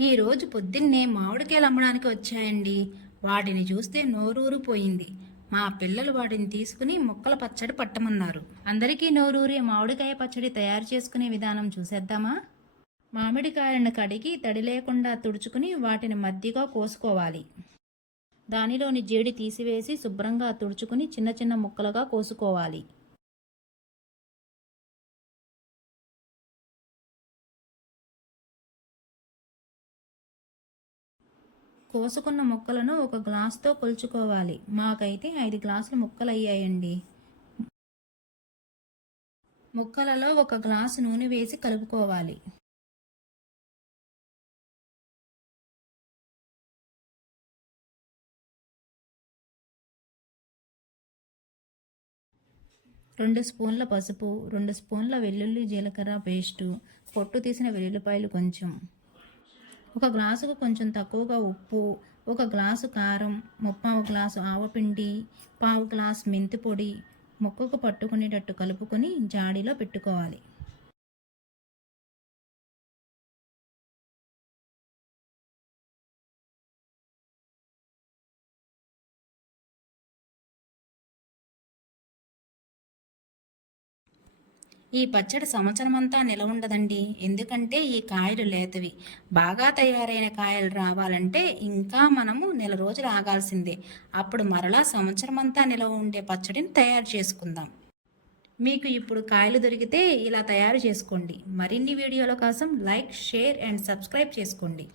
ఈరోజు పొద్దున్నే మామిడికాయలు అమ్మడానికి వచ్చాయండి. వాటిని చూస్తే నోరూరిపోయింది. మా పిల్లలు వాటిని తీసుకుని మొక్కల పచ్చడి పట్టమన్నారు. అందరికీ నోరూరే మామిడికాయ పచ్చడి తయారు చేసుకునే విధానం చూసేద్దామా? మామిడికాయలను కడిగి తడి లేకుండా తుడుచుకుని వాటిని మధ్యగా కోసుకోవాలి. దానిలోని జేడి తీసివేసి శుభ్రంగా తుడుచుకుని చిన్న చిన్న ముక్కలుగా కోసుకోవాలి. కోసుకున్న ముక్కలను ఒక గ్లాస్తో కొలుచుకోవాలి. మాకైతే ఐదు గ్లాసులు ముక్కలు అయ్యాయండి ముక్కలలో ఒక గ్లాసు నూనె వేసి కలుపుకోవాలి. రెండు స్పూన్ల పసుపు రెండు స్పూన్ల వెల్లుల్లి జీలకర్ర పేస్టు పొట్టు తీసిన వెల్లుల్లిపాయలు కొంచెం. ఒక గ్లాసుకు కొంచెం తక్కువగా ఉప్పు ఒక గ్లాసు కారం ముప్పావు గ్లాసు ఆవపిండి పావు గ్లాసు మెంతి పొడి ముక్కకు పట్టుకునేటట్టు కలుపుకొని జాడీలో పెట్టుకోవాలి. ఈ పచ్చడి సంవత్సరం అంతా ఉండదండి. ఎందుకంటే ఈ కాయలు లేతవి. బాగా తయారైన కాయలు రావాలంటే ఇంకా మనము నెల రోజులు ఆగాల్సిందే. అప్పుడు మరలా సంవత్సరమంతా నిలవ ఉండే పచ్చడిని తయారు చేసుకుందాం. మీకు ఇప్పుడు కాయలు దొరికితే ఇలా తయారు చేసుకోండి. మరిన్ని వీడియోల కోసం లైక్ షేర్ అండ్ సబ్స్క్రైబ్ చేసుకోండి.